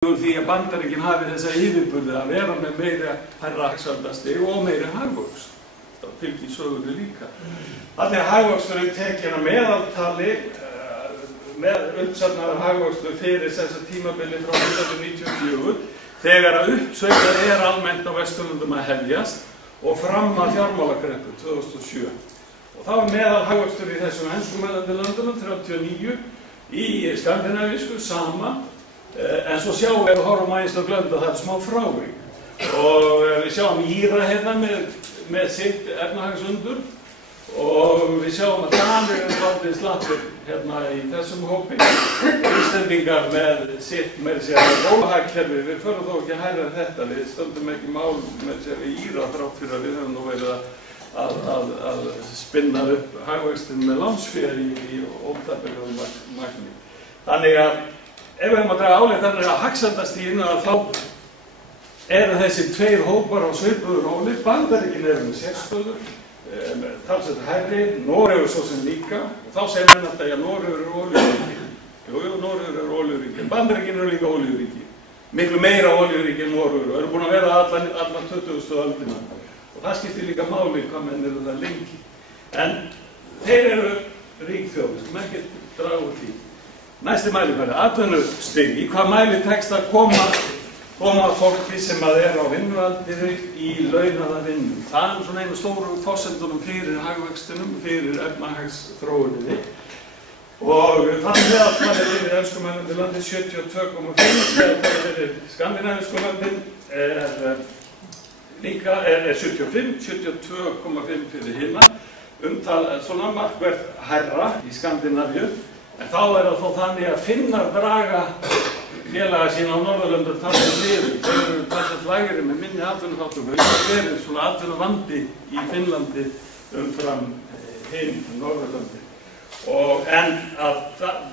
Því að Bandaríkin hafi þessa yfirburði að vera með meira hærra hagsældastig og meiri hagvöxt. Það fylgir sögunni líka. Þannig að hagvöxturinn tekinn að meðaltali með uppsafnaðar hagvöxtur fyrir þessa tímabili frá 1994 þegar að uppsveifla almennt á Vesturlöndum að hefjast og fram að fjármálakreppu 2007. Og þá meðal hagvöxtur í þessum enskumælandi löndunum 39, í skandinavísku sama. En svo sjáum við að horfum aðeins og glömda það smá frávik og við sjáum Íra hérna með sitt efnahagsundur og við sjáum að Danir látið slattir hérna í þessum hópi Íslendingar með sitt með sér róhagkerfi. Við förum þó ekki að hæra þetta, við stöndum ekki mál með sér í Íra þrátt fyrir að við höfum nú verið að spinna upp hagvöxtinn með lánsfér í ótæpilegum magni. Þannig að ef við höfum að draga ályktanir að hagsældastiginu þá eru þessi tveir hópar á svipuðu róli. Bandaríkin eru með sérstöðu, talsvert hærri, Noregur svo sem líka. Og þá segir menn alltaf að Noregur eru olíuríki. Jú, Noregur eru olíuríki, en Bandaríkin eru líka olíuríki. Miklu meira olíuríki en Noregur og eru búin að vera allan 20. öldina. Og það skiptir líka máli hvað menn eru það lengi. En þeir eru ríkþjóð, við skulum ekki draga úr því. Næsti mælikvarði, atvinnustig. Í hvað mæli tekst að koma fólki sem að er á vinnualdri í launaða vinnu. Það er svona einu stóru forsendunum fyrir hagvextinum, fyrir efnahagsþróuninni. Og þannig meðaltalið fyrir enskumælandi landi 72,5, meðaltalið fyrir skandinavísku landin er 75, 72,5 fyrir hinna. Svona markvert hærra í Skandinavíu. En þá er það þó þannig að Finnar draga félaga sína á Norðurlöndum talsvert niður. Þeir eru talsvert lægri með minni atvinnuþátttöku. Það verið svona atvinnuvandi í Finnlandi umfram hinn Norðurlöndi. En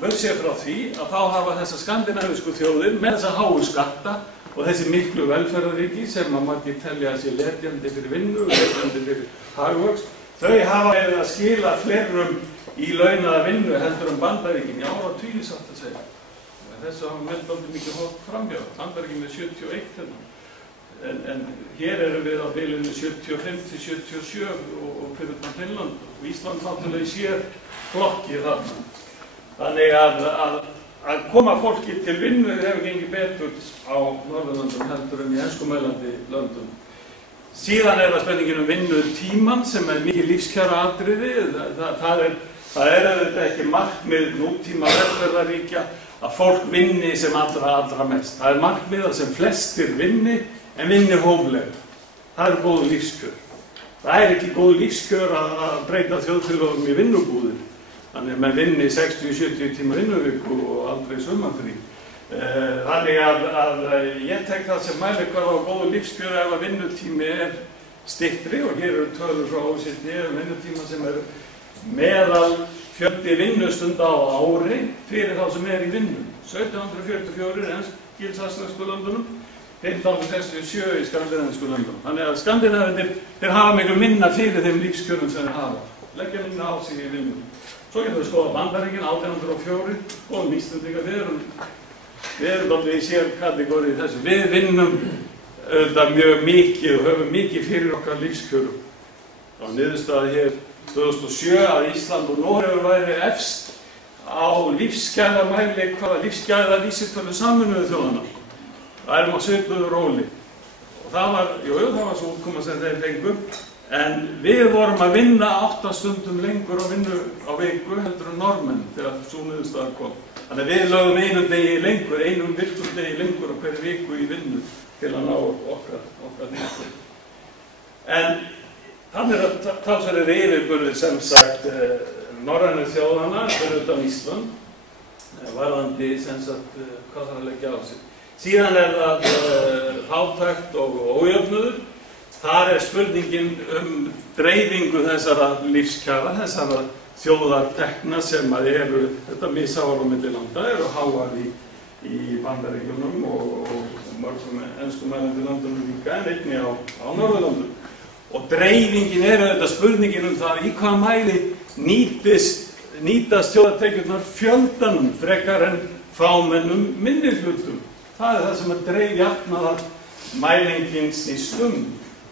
burtséð frá því að þá hafa þessar skandinavísku þjóðir með þessa háu skatta og þessi miklu velferðaríki sem að margir telja að sé letjandi fyrir vinnu, letjandi fyrir hagvöxt, þau hafa verið að skila fleirum í launaða vinnu heldur Bandaríkin í áratugi satt að segja. Þessu hafa menn dálítið mikið hótt framhjá. Bandaríkin með 71 hérna. En hér erum við á bilinu 75 til 77 og fyrir utan Finnland og Ísland náttúrulega í sér flokki þarna. Þannig að koma fólki til vinnu hefur gengið betur á Norðurlöndum heldur en í enskumælandi löndum. Síðan er það spurningin vinnutímann sem er mikið lífskjara atriði. Það er auðvitað ekki markmið nútíma velferðarríkja að fólk vinni sem allra mest. Það er markmið að sem flestir vinni en vinni hóflega. Það eru góð lífskjör. Það er ekki góð lífskjör að breyta þjóðfélögum í vinnubúðir. Þannig að menn vinni 60-70 tíma vinnuviku og aldrei sumarfrí. Þannig að ég tek það sem mælikvarða á góðu lífskjör ef að vinnutími er styttri og hér eru tölur frá OECD vinnutíma sem eru meðal fjöldi vinnustunda á ári fyrir þá sem er í vinnu. 1744 enskilsassnesku löndunum, 1567 í skandinavísku löndunum. Þannig að skandinavinir, þeir hafa miklu minna fyrir þeim lífskjörum sem þeir hafa. Leggja minna á sig í vinnu. Svo getum við skoða Bandaríkin 1804 og Íslendinga. Við erum alveg í sér kategóri í þessu. Við vinnum auðvitað mjög mikið og höfum mikið fyrir okkar lífskjörum. Það var niðurstaða hér 2007 að Ísland og Noregur væri efst á lífsgæðamæli hvaða lífsgæðavísitölu Sameinuðu þjóðanna. Það erum á svipuðu róli. Og það var svo útkoma sem þeir fengu, en við vorum að vinna 8 stundum lengur á vinnu á viku heldur en Norðmenn þegar svo niðurstaða kom. Þannig að við lögum einum virkum degi lengur á hverju viku í vinnu til að ná okkar nýttu. En þannig að talsverðir yfirburðir sem sagt norrænu þjóðanna fyrir utan Ísland, varðandi sem sagt hvað þarf að leggja á sig. Síðan er það fátækt og ójöfnuður. Þar er spurningin dreifingu þessara lífskjara, þessara þjóðartekna sem að eru, þetta misáar á milli landa, eru háar í Bandaríkjunum og mörgum enskumælandi landunum líka en einnig á Norðurlöndum. Og dreifingin er auðvitað spurningin það í hvað mæli nýtast þjóðartekjurnar fjöldanum frekar en fámennum minnihlutum. Það það sem dreifjafnaðar mælingin snýst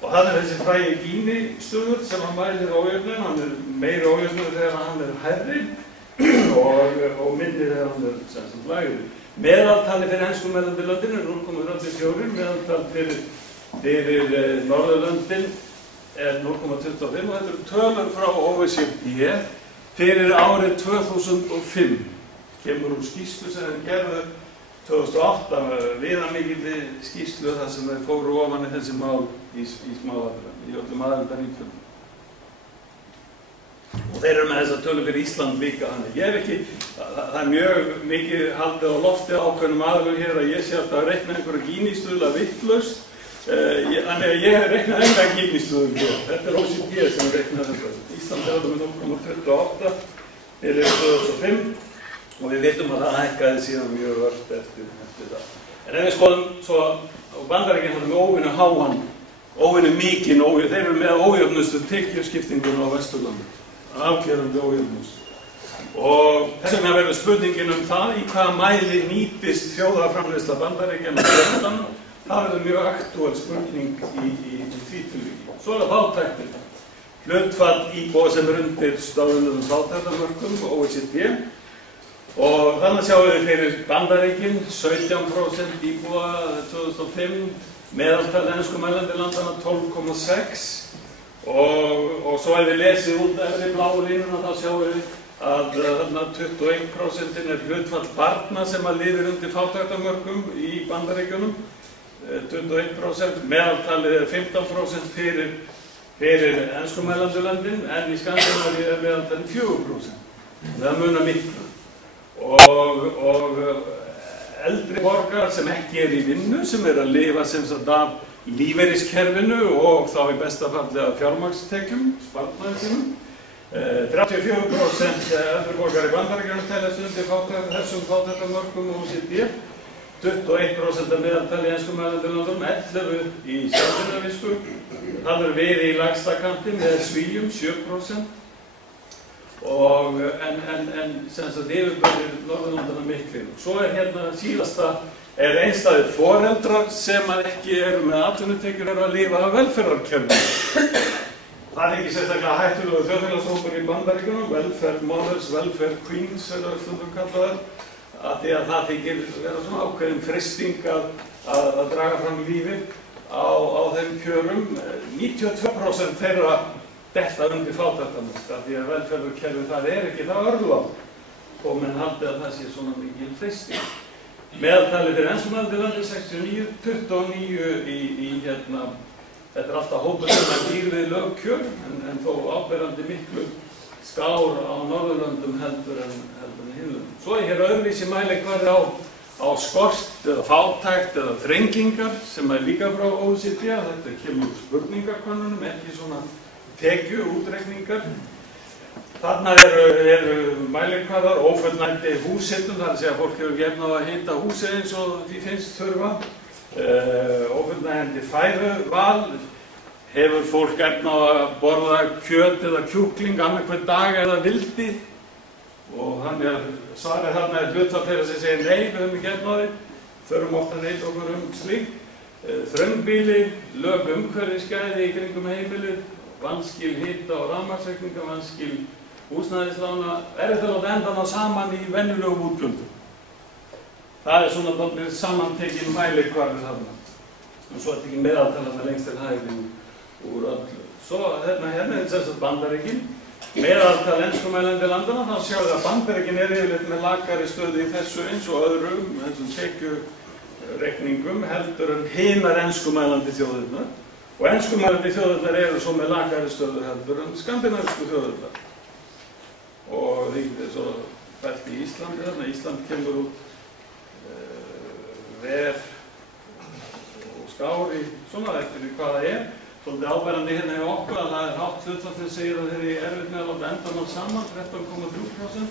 Og það þessi frægi Gini-stuður sem hann mælir ójöfnun, hann meiri ójöfnur þegar hann hærri og minni þegar hann sem lægri. Meðaltali fyrir enskumælandi löndin 0,34, meðaltal fyrir Norðurlöndin 0,25 og þetta eru tölur frá OECD fyrir árið 2005. Kemur skýrslu sem þeir gerðu 2008 viðamikilli skýrslu þar sem þeir fóru ofan í þessi mál í smáatriðum, í öllum aðildarríkjum. Og þeir eru með þessa tölur fyrir Ísland líka þannig. Ég ekki, það mjög mikið haldið á lofti ákveðnum aðilum hér að ég sé alltaf að reikna einhverja Gini-stuðla vitlaust. Þannig að ég reikna enga Gini-stuðum hér. Þetta OECD sem reiknar þetta. Ísland er með 0,28 fyrir 2005 og við vitum að það hækkaði síðan mjög ört eftir það. En ef við skoðum svo og Bandaríkin með óvinnu háan, óvinnu mikinn, þeir eru með ójöfnustu tekjuskiptinguna á Vesturlandi. Afgerandi ójöfnustu. Og þess vegna verður spurningin það í hvaða mæli nýtist þjóðarframleiðsla Bandaríkjanna og Bretlanda. Það verður mjög aktúal spurning í því tilviki. Svo það fátæktin. Hlutfall íbúa sem undir stöðluðum fátæktarmörkum, OECD. Og þannig sjáum við fyrir Bandaríkin, 17% íbúa 2005, meðaltal enskumælandi landana 12,6 og svo ef við lesið út eftir bláu línuna þá sjáum við að þarna 21% hlutfall barna sem lifir undir fátæktarmörkum í Bandaríkjunum, 21%, meðaltalið 15% fyrir enskumælandi löndin en í Skandinavíu meðaltalið 4%. Það munar miklu. Og eldri borgar sem ekki í vinnu, sem að lifa sem sagt af lífeyriskerfinu og þá í besta falli af fjármagnstekjum, sparnaði sínum. 34% eldri borgar í Bandaríkjunum teljast undir þessum fátæktarmörkum OECD, 21% meðaltali í enskumælandi löndum, 11% í skandinavísku, það við í lægsta kanti með Svíum 7%. En sem sagt yfirbörðir Norðurlandana miklir. Svo hérna síðasta einstæðir foreldrar sem ekki eru með atvinnutekjur að lifa af velferðarkerfinu. Það ekki sérstaklega hættulegu þjóðfélagshópur í Bandaríkjunum, welfare mothers, welfare queens það stundum kallaðar, af því að það þykir vera svona ákveðin freisting að draga fram lífið á þeim kjörum. 92% þeirra detta undir fátæktarmörk, af því að velferðarkerfið það ekki það örlátt og menn haldið að það sé svona mikil freisting. Meðaltalið fyrir enskumælandi löndin 69, 29 í þetta alltaf hópur sem býr við lögkjör en þó áberandi miklu skár á Norðurlöndum heldur en hinlöndum. Svo hér öðruvísi mælikvarði á skort eða fátækt eða þrengingar sem líka frá OECD, þetta kemur spurningakönnunum, ekki svona tekju, útreikningar. Þarna eru mælikvarðar, ófullnægjandi húshitun, það segja að fólk hefur gefn á að hita húsið eins og því finnst þurfa. Ófullnægjandi fæðuval, hefur fólk gefn á að borða kjöt eða kjúkling annað hvern dag eða vildi. Og þannig svarið þarna hlutfall þeirra sem segir nei, við höfum ekki gefn á því, þurfum ofta að neita okkur slíkt. Þröngbýli, lög umhverfisgæði í kringum heimilið, vanskil hita og rafmagnsreikninga, vanskil húsnæðislána, þetta láta endan á saman í venjulegum útgjöldum. Það svona dálítið samantekinn mælikvarði þarna. Og svo ekki meðaltalarna lengst til hægri úr öllu. Svo hérna sem sagt Bandaríkin, meðaltal enskumælandi landana, þá sjáum við að Bandaríkin yfirleitt með lakari stöðu í þessu eins og öðrum, þessum tekjureikningum heldur en hinar enskumælandi þjóðirnar. Og enskumælandi þjóðirnar eru svo með lakari stöðu heldur en skandinavísku þjóðirnar. Og það er svo fælt í Íslandi þarna. Ísland kemur út ver og skári, svona eftir hvað það er. Svolítið áberandi hérna hjá okkur að það hátt hlutfall sem segir að þeir eru erfitt með að láta endan á saman, 13,3%.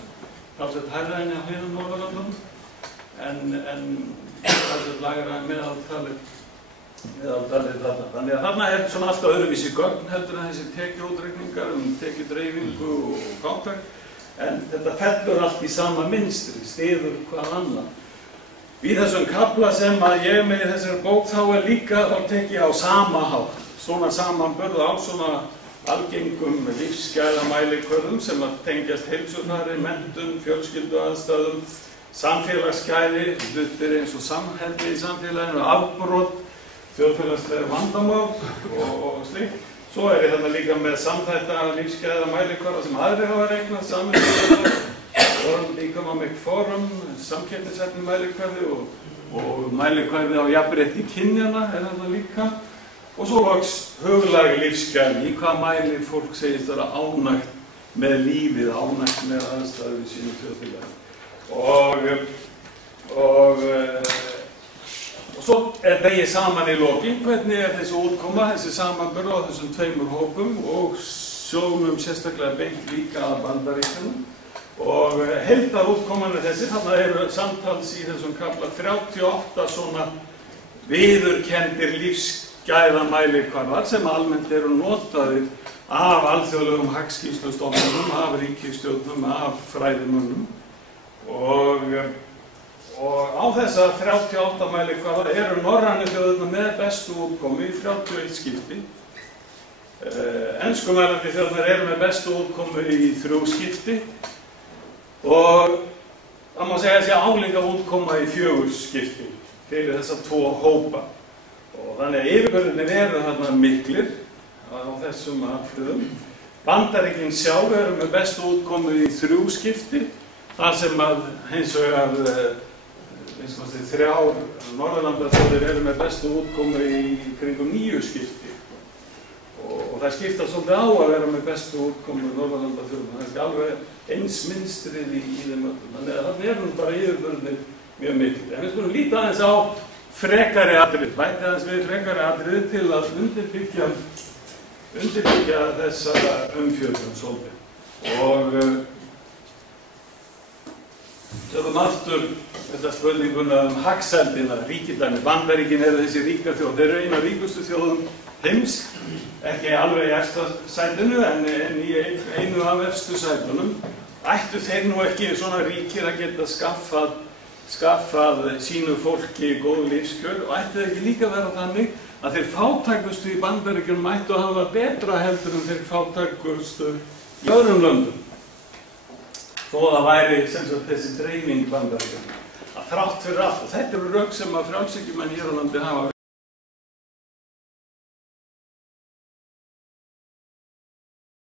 Talsveit hærra enn á hinum Norðurlöndum. En talsveit lægra meðaltalið þarna. Þannig að þarna svona alltaf öðruvísi gögn heldur en þessi tekjuútreikningar tekjudreifingu og fátækt. En þetta fellur allt í sama mynstri, styður hvað annað. Í þessum kafla sem að ég er með í þessari bók þá líka tekið á sama hátt. Svona samanburð á svona algengum lífsgæðamælikvörðum sem að tengjast heilsufari, menntun, fjölskylduaðstæðum, samfélagsgæði, hlutir eins og samheldni í samfélaginu, afbrot, þjóðfélagslega vandamál og slíkt. Svo ég þarna líka með samþætta lífsgæðamælikvarða sem aðrir hafa reiknað saman. Economic Forum, samkeppnishæfni mælikvarði og mælikvarði á jafnrétti kynjanna þarna líka. Og svo loks huglæg lífsgæði, í hvað mæli fólk segist vera ánægt með lífið, ánægt með aðstæður í sínu þjóðfélagi. Og svo dregið saman í lokin hvernig þessi útkoma, þessi samanburð á þessum tveimur hópum og sjónum sérstaklega beint líka að Bandaríkjunum. Og heildarútkoman þessi, þarna eru samtals í þessum kafla 38 svona viðurkenndir lífsgæðamælikvarðar sem almennt eru notaðir af alþjóðlegum hagskýrslustofnunum, af ríkisstjórnum, af fræðimönnum. Og á þessa 38 mælikvarða eru norrænu þjóðirnar með bestu útkomu í 31 skipti. Enskumælandi þjóðirnar eru með bestu útkomu í 3 skipti. Og það má segja að sé álíka útkoma í 4 skipti fyrir þessa 2 hópa. Og þannig að yfirburðirnir eru þarna miklir á þessum atriðum. Bandaríkin sjálf eru með bestu útkomu í 3 skipti, þar sem að hins vegar 3 Norðurlandaþjóðir eru með bestu útkomu í kringum 9 skipti. Og það skipta svolítið á að vera með bestu útkomu Norðurlandaþjóðum. Það er ekki alveg eins mynstrið í þeim öllum. Þannig að það eru bara yfirburðirnir mjög mikil. En við skulum líta aðeins á frekari atriði, bæti aðeins við frekari atriði til að undirbyggja þessa umfjöllun svolítið. Og tökum aftur þetta spurninguna hagsældina, ríkidæmi. Bandaríkin eru þessi ríka þjóð. Þeir eru eina ríkustu þjóðum heims, ekki alveg í efsta sætinu en í einu af efstu sætunum. Ættu þeir nú ekki svona ríkir að geta skaffað sínu fólki góð lífskjör og ættu þeir ekki líka vera þannig að þeir fátækustu í Bandaríkjunum ættu að hafa betra heldur en þeir fátækustu í öðrum löndum. Þó það væri sem sagt þessi dreifing Bandaríkjunum. Að þrátt fyrir allt, og þetta eru rök sem að frjálshyggjumenn hér á landi hafa